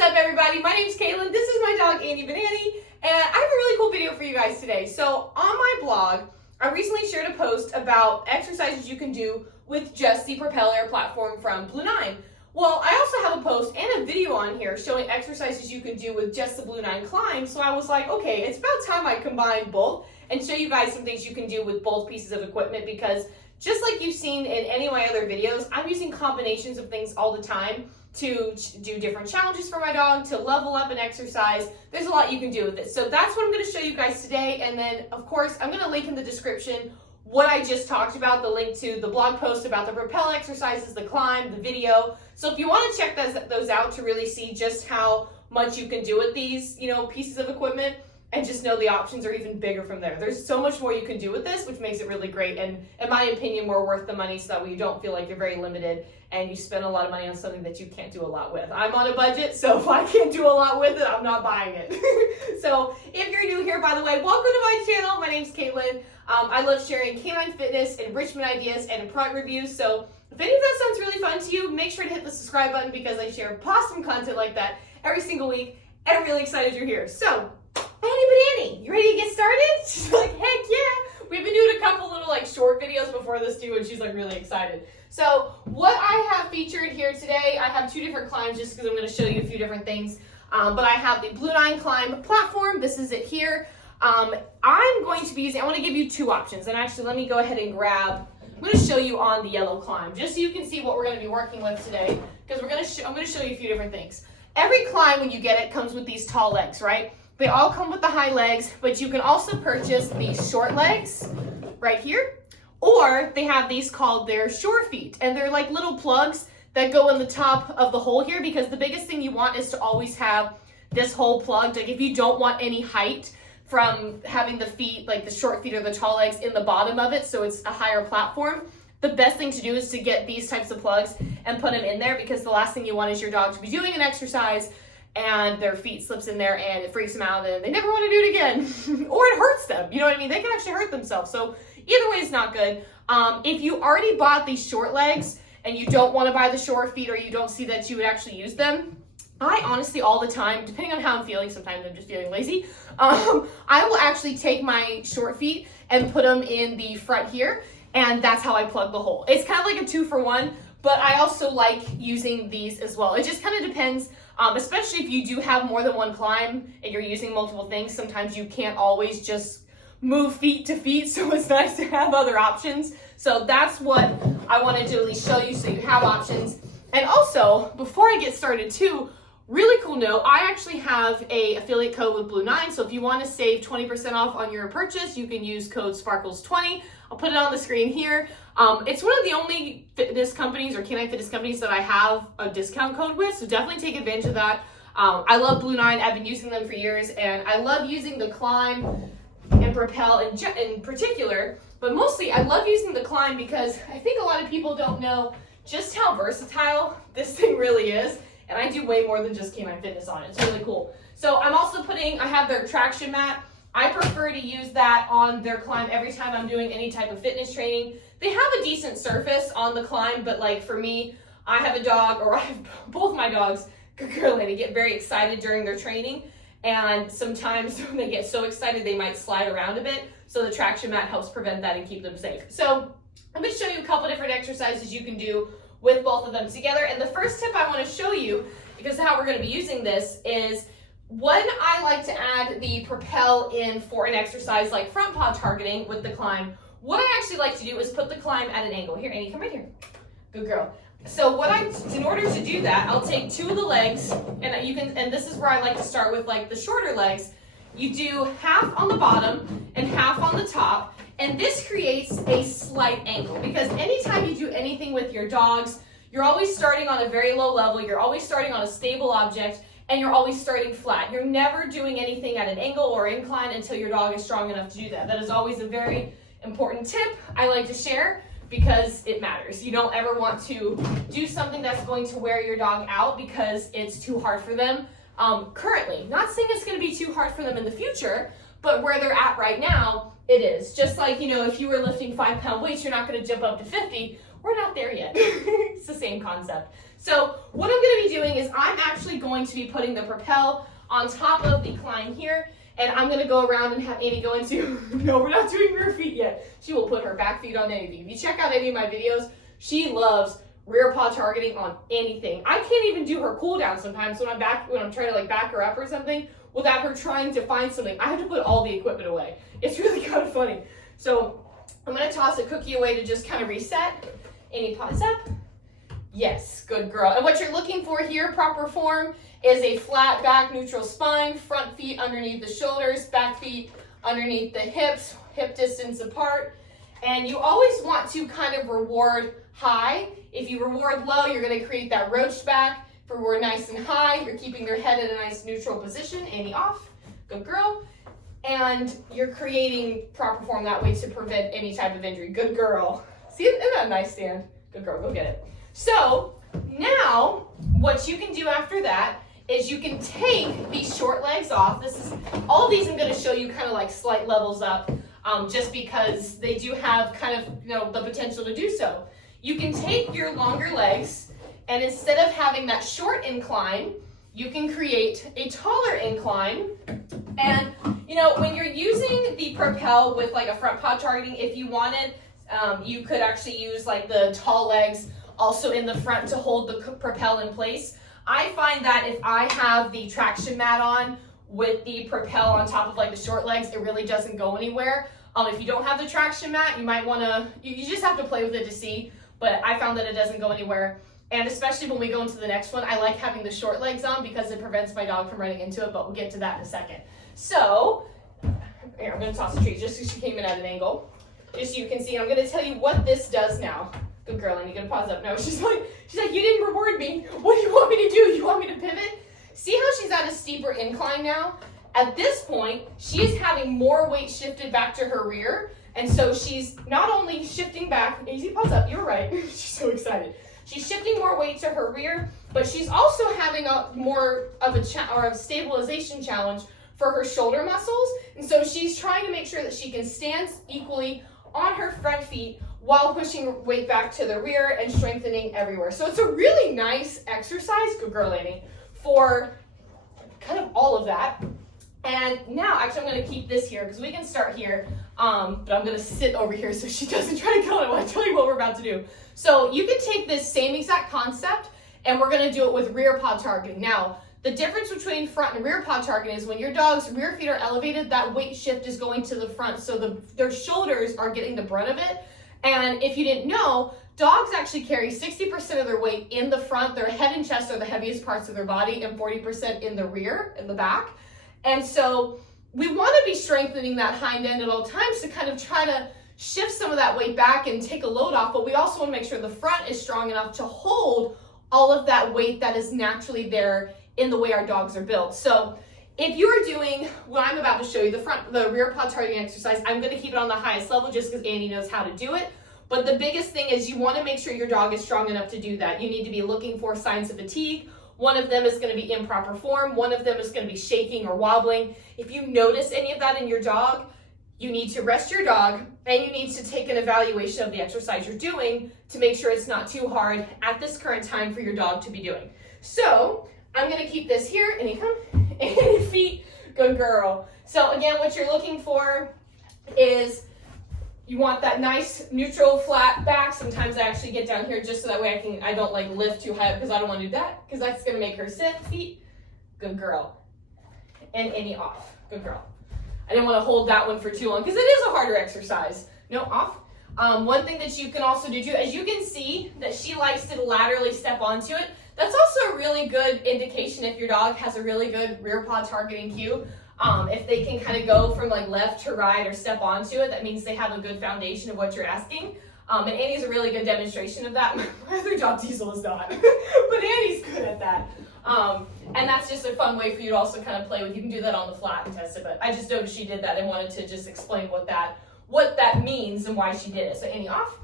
What's up, everybody? My name's Caitlin. This is my dog, Annie Banani, and I have a really cool video for you guys today. So on my blog, I recently shared a post about exercises you can do with just the Propel Air platform from Blue-9. Well, I also have a post and a video on here showing exercises you can do with just the Blue-9 KLIMB, so I was like, okay, it's about time I combine both and show you guys some things you can do with both pieces of equipment, because just like you've seen in any of my other videos, I'm using combinations of things all the time to do different challenges for my dog, to level up an exercise. There's a lot you can do with it. So that's what I'm going to show you guys today. And then, of course, I'm going to link in the description what I just talked about, the link to the blog post about the Propel exercises, the KLIMB, the video. So if you want to check those out to really see just how much you can do with these, pieces of equipment, and just know the options are even bigger from there. There's so much more you can do with this, which makes it really great, and in my opinion, more worth the money, so that way you don't feel like you're very limited and you spend a lot of money on something that you can't do a lot with. I'm on a budget, so if I can't do a lot with it, I'm not buying it. So if you're new here, by the way, welcome to my channel. My name's Caitlin. I love sharing canine fitness, enrichment ideas, and product reviews. So if any of that sounds really fun to you, make sure to hit the subscribe button, because I share awesome content like that every single week, and I'm really excited you're here. So, Annie, you ready to get started? She's like, heck yeah. We've been doing a couple little short videos before this too, and she's like really excited. So what I have featured here today, I have two different KLIMBs just because I'm going to show you a few different things. But I have the Blue-9 KLIMB platform. This is it here. I'm going to be using, I want to give you two options. And actually, let me go ahead and I'm going to show you on the yellow KLIMB, just so you can see what we're going to be working with today, because I'm going to show you a few different things. Every KLIMB, when you get it, comes with these tall legs, right? They all come with the high legs, but you can also purchase these short legs right here, or they have these called their shore feet, and they're like little plugs that go in the top of the hole here, because the biggest thing you want is to always have this hole plugged. Like if you don't want any height from having the feet, like the short feet or the tall legs, in the bottom of it, so it's a higher platform, the best thing to do is to get these types of plugs and put them in there, because the last thing you want is your dog to be doing an exercise and their feet slips in there and it freaks them out and they never want to do it again. Or it hurts them, you know what I mean? They can actually hurt themselves. So either way is not good. If you already bought these short legs and you don't want to buy the short feet, or you don't see that you would actually use them, I honestly, all the time, depending on how I'm feeling, sometimes I'm just feeling lazy, I will actually take my short feet and put them in the front here, and that's how I plug the hole. It's kind of like a 2-for-1, but I also like using these as well. It just kind of depends, especially if you do have more than one KLIMB and you're using multiple things. Sometimes you can't always just move feet to feet, so it's nice to have other options. So that's what I wanted to at least show you, so you have options. And also, before I get started too, really cool note, I actually have a affiliate code with Blue-9, so if you want to save 20% off on your purchase, you can use code SPARKLES20. I'll put it on the screen here. It's one of the only fitness companies or canine fitness companies that I have a discount code with, so definitely take advantage of that. I love Blue-9. I've been using them for years, and I love using the KLIMB and Propel in particular, but mostly I love using the KLIMB because I think a lot of people don't know just how versatile this thing really is, and I do way more than just canine fitness on it. It's really cool. So I'm also I have their traction mat. I prefer to use that on their KLIMB every time I'm doing any type of fitness training. They have a decent surface on the KLIMB, but like for me, I have a dog, or I have both my dogs, girl, and they get very excited during their training. And sometimes when they get so excited, they might slide around a bit. So the traction mat helps prevent that and keep them safe. So I'm going to show you a couple different exercises you can do with both of them together. And the first tip I want to show you, because of how we're going to be using this, is when I like to add the Propel in for an exercise like front paw targeting with the KLIMB, what I actually like to do is put the KLIMB at an angle. Here, Annie, come right here. Good girl. So in order to do that, I'll take two of the legs, and this is where I like to start with like the shorter legs. You do half on the bottom and half on the top, and this creates a slight angle, because anytime you do anything with your dogs, you're always starting on a very low level, you're always starting on a stable object, and you're always starting flat. You're never doing anything at an angle or incline until your dog is strong enough to do that. That is always a very important tip I like to share, because it matters. You don't ever want to do something that's going to wear your dog out because it's too hard for them currently. Not saying it's going to be too hard for them in the future, but where they're at right now, it is. Just like, if you were lifting 5-pound weights, you're not going to jump up to 50. we're not there yet. It's the same concept. So what I'm going to be doing is I'm actually going to be putting the Propel on top of the KLIMB here, and I'm going to go around and have Annie go into, no, we're not doing rear feet yet. She will put her back feet on anything. If you check out any of my videos, she loves rear paw targeting on anything. I can't even do her cool down sometimes when I'm trying to like back her up or something without her trying to find something. I have to put all the equipment away. It's really kind of funny. So I'm going to toss a cookie away to just kind of reset. Annie, paws up. Yes, good girl. And what you're looking for here, proper form, is a flat back, neutral spine, front feet underneath the shoulders, back feet underneath the hips, hip distance apart. And you always want to kind of reward high. If you reward low, you're going to create that roached back. If you reward nice and high, you're keeping your head in a nice neutral position. Annie off. Good girl. And you're creating proper form that way to prevent any type of injury. Good girl. See, isn't that a nice stand? Good girl, go get it. So now what you can do after that is you can take these short legs off. All of these I'm going to show you kind of like slight levels up, just because they do have kind of, the potential to do so. You can take your longer legs, and instead of having that short incline, you can create a taller incline. And when you're using the Propel with like a front paw targeting, if you wanted, you could actually use like the tall legs also in the front to hold the Propel in place. I find that if I have the traction mat on with the Propel on top of like the short legs, it really doesn't go anywhere. If you don't have the traction mat, you might want to, you just have to play with it to see, but I found that it doesn't go anywhere. And especially when we go into the next one, I like having the short legs on because it prevents my dog from running into it, but we'll get to that in a second. So, here, I'm going to toss the treat just because she came in at an angle. Just so you can see, I'm going to tell you what this does now. Good girl, and you're going to pause up. No, she's like, you didn't reward me. What do you want me to do? You want me to pivot? See how she's at a steeper incline now? At this point, she is having more weight shifted back to her rear. And so she's not only shifting back, easy, pause up, you're right. She's so excited. She's shifting more weight to her rear, but she's also having more of a stabilization challenge for her shoulder muscles. And so she's trying to make sure that she can stand equally on her front feet while pushing weight back to the rear and strengthening everywhere. So it's a really nice exercise, good girl, Annie, for kind of all of that. And now, actually, I'm going to keep this here because we can start here, but I'm going to sit over here so she doesn't try to kill it when I tell you what we're about to do. So you can take this same exact concept, and we're going to do it with rear paw targeting. Now, the difference between front and rear paw targeting is when your dog's rear feet are elevated, that weight shift is going to the front, so their shoulders are getting the brunt of it. And if you didn't know, dogs actually carry 60% of their weight in the front. Their head and chest are the heaviest parts of their body, and 40% in the rear, in the back. And so we want to be strengthening that hind end at all times to kind of try to shift some of that weight back and take a load off, but we also want to make sure the front is strong enough to hold all of that weight that is naturally there in the way our dogs are built. So if you're doing what I'm about to show you, the rear paw targeting exercise, I'm going to keep it on the highest level just because Annie knows how to do it. But the biggest thing is you want to make sure your dog is strong enough to do that. You need to be looking for signs of fatigue. One of them is going to be improper form. One of them is going to be shaking or wobbling. If you notice any of that in your dog, you need to rest your dog and you need to take an evaluation of the exercise you're doing to make sure it's not too hard at this current time for your dog to be doing. So I'm going to keep this here, and you come, and your feet, good girl. So again, what you're looking for is you want that nice neutral flat back. Sometimes I actually get down here just so that way I don't like lift too high because I don't want to do that because that's going to make her sit. Feet, good girl. And Annie off, good girl. I didn't want to hold that one for too long because it is a harder exercise. No, off. One thing that you can also do too, as you can see that she likes to laterally step onto it, that's also a really good indication if your dog has a really good rear paw targeting cue. If they can kind of go from like left to right or step onto it, that means they have a good foundation of what you're asking. And Annie's a really good demonstration of that. My other dog Diesel is not, but Annie's good at that. And that's just a fun way for you to also kind of play with. You can do that on the flat and test it, but I just noticed she did that and wanted to just explain what that means and why she did it. So Annie off.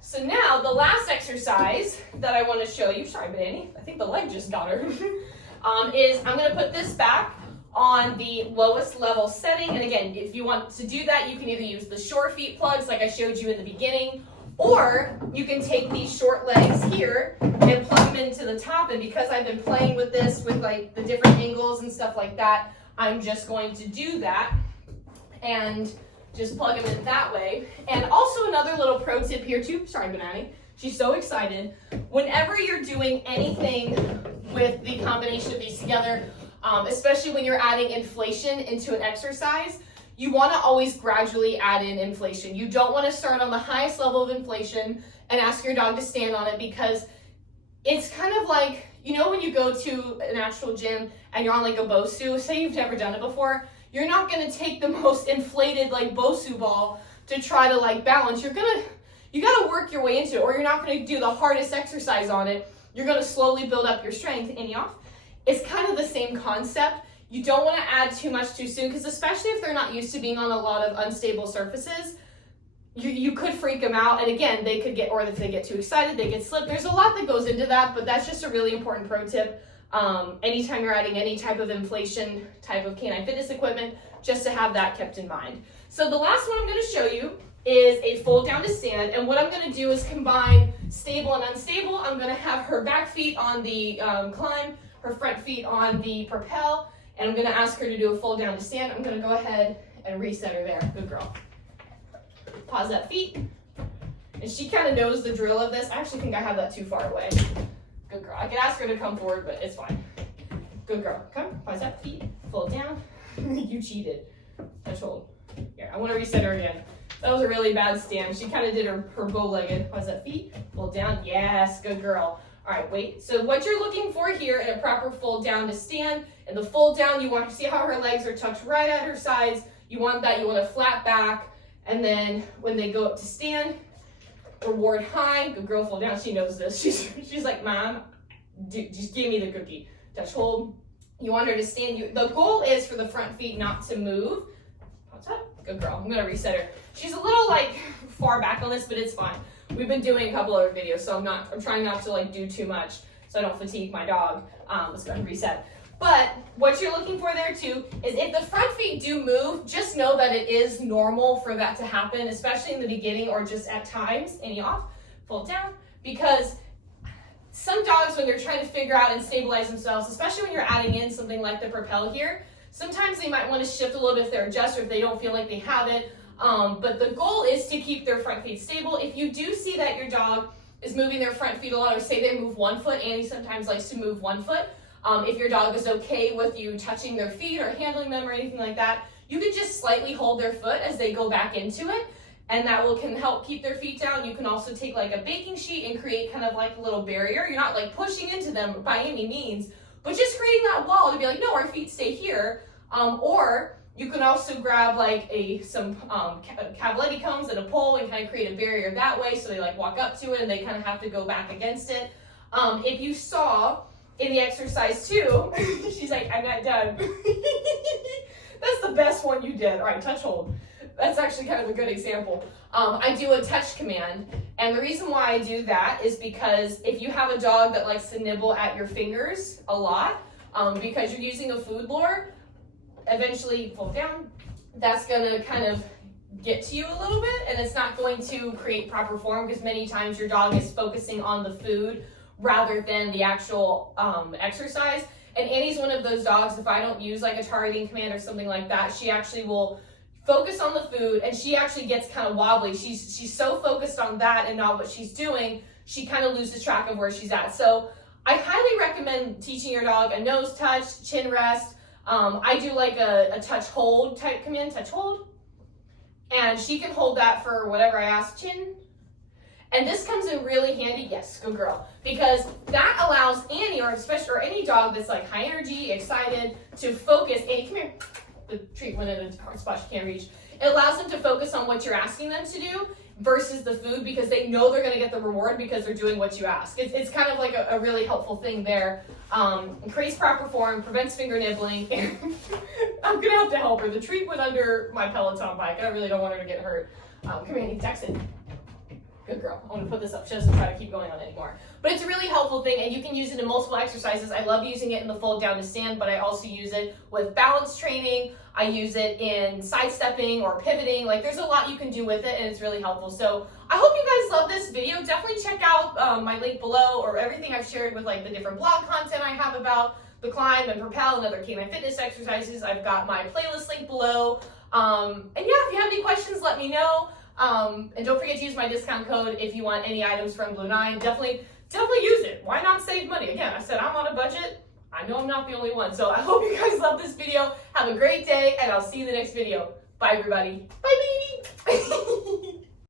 So now the last exercise that I want to show you, sorry, but Annie, I think the leg just got her, is I'm going to put this back on the lowest level setting. And again, if you want to do that, you can either use the short feet plugs like I showed you in the beginning, Or you can take these short legs here and plug them into the top, and because I've been playing with this with like the different angles and stuff like that, I'm just going to do that and just plug them in that way. And also another little pro tip here too, sorry Banani, she's so excited. Whenever you're doing anything with the combination of these together, especially when you're adding inflation into an exercise, you want to always gradually add in inflation. You don't want to start on the highest level of inflation and ask your dog to stand on it, because it's kind of like, you know, when you go to an actual gym and you're on like a BOSU, say you've never done it before, you're not going to take the most inflated like BOSU ball to try to like balance. You got to work your way into it, or you're not going to do the hardest exercise on it. You're going to slowly build up your strength. Any off? It's kind of the same concept. You don't want to add too much too soon, because especially if they're not used to being on a lot of unstable surfaces, you could freak them out. And again, they could get, or if they get too excited, they get slipped. There's a lot that goes into that, but that's just a really important pro tip. Anytime you're adding any type of inflation type of canine fitness equipment, just to have that kept in mind. So the last one I'm going to show you is a fold down to stand. And what I'm going to do is combine stable and unstable. I'm going to have her back feet on the KLIMB, her front feet on the Propel, and I'm going to ask her to do a fold down to stand. I'm going to go ahead and reset her there. Good girl. Pause that feet. And she kind of knows the drill of this. I actually think I have that too far away. Good girl. I can ask her to come forward, but it's fine. Good girl. Come. Pause that feet. Fold down. You cheated. Touch hold. Here, I want to reset her again. That was a really bad stand. She kind of did her bow-legged. Pause that feet. Fold down. Yes. Good girl. All right, wait. So what you're looking for here in a proper fold down to stand, and the fold down, you want to see how her legs are tucked right at her sides. You want that. You want a flat back. And then when they go up to stand, reward high. Good girl, fold down. She knows this. She's like, Mom, just give me the cookie. Touch hold. You want her to stand. The goal is for the front feet not to move. Pause up. Good girl. I'm going to reset her. She's a little like far back on this, but it's fine. We've been doing a couple other videos, so I'm trying not to like do too much so I don't fatigue my dog. Let's go ahead and reset. But what you're looking for there too is if the front feet do move, just know that it is normal for that to happen, especially in the beginning or just at times. Any off, fold down, because some dogs, when they're trying to figure out and stabilize themselves, especially when you're adding in something like the Propel here, sometimes they might want to shift a little bit if they're adjusted, if they don't feel like they have it. But the goal is to keep their front feet stable. If you do see that your dog is moving their front feet a lot, or say they move 1 foot, Annie sometimes likes to move 1 foot. If your dog is okay with you touching their feet or handling them or anything like that, you can just slightly hold their foot as they go back into it, and that can help keep their feet down. You can also take like a baking sheet and create kind of like a little barrier. You're not like pushing into them by any means, but just creating that wall to be like, no, our feet stay here. Or you can also grab like some cavaletti cones and a pole and kind of create a barrier that way, so they like walk up to it and they kind of have to go back against it. If you saw in the exercise too, she's like, I'm not done. That's the best one you did. All right, touch hold. That's actually kind of a good example. I do a touch command, and the reason why I do that is because if you have a dog that likes to nibble at your fingers a lot, because you're using a food lure, eventually fold down, that's gonna kind of get to you a little bit, and it's not going to create proper form, because many times your dog is focusing on the food rather than the actual exercise. And Annie's one of those dogs, if I don't use like a targeting command or something like that, she actually will focus on the food, and she actually gets kind of wobbly. She's so focused on that and not what she's doing, she kind of loses track of where she's at. So I highly recommend teaching your dog a nose touch, chin rest. I do like a touch hold type command, touch hold, and she can hold that for whatever I ask, chin. And this comes in really handy, yes, good girl, because that allows Annie, or any dog that's like high energy, excited, to focus. Annie, come here. The treat went in a hard spot she can't reach. It allows them to focus on what you're asking them to do versus the food, because they know they're going to get the reward because they're doing what you ask. It's kind of like a really helpful thing there. It creates proper form, prevents finger nibbling. I'm going to have to help her. The treat went under my Peloton bike. I really don't want her to get hurt. Come here, Annie, Jackson. Good girl. I'm gonna put this up. She doesn't try to keep going on anymore. But it's a really helpful thing, and you can use it in multiple exercises. I love using it in the fold down to stand, but I also use it with balance training. I use it in sidestepping or pivoting. Like, there's a lot you can do with it, and it's really helpful. So I hope you guys love this video. Definitely check out my link below, or everything I've shared with like the different blog content I have about the KLIMB and Propel and other canine fitness exercises. I've got my playlist link below. And yeah, if you have any questions, let me know. And don't forget to use my discount code if you want any items from Blue-9. Definitely use it. Why not save money? Again, I said I'm on a budget. I know I'm not the only one. So I hope you guys love this video. Have a great day, and I'll see you in the next video. Bye, everybody. Bye, baby.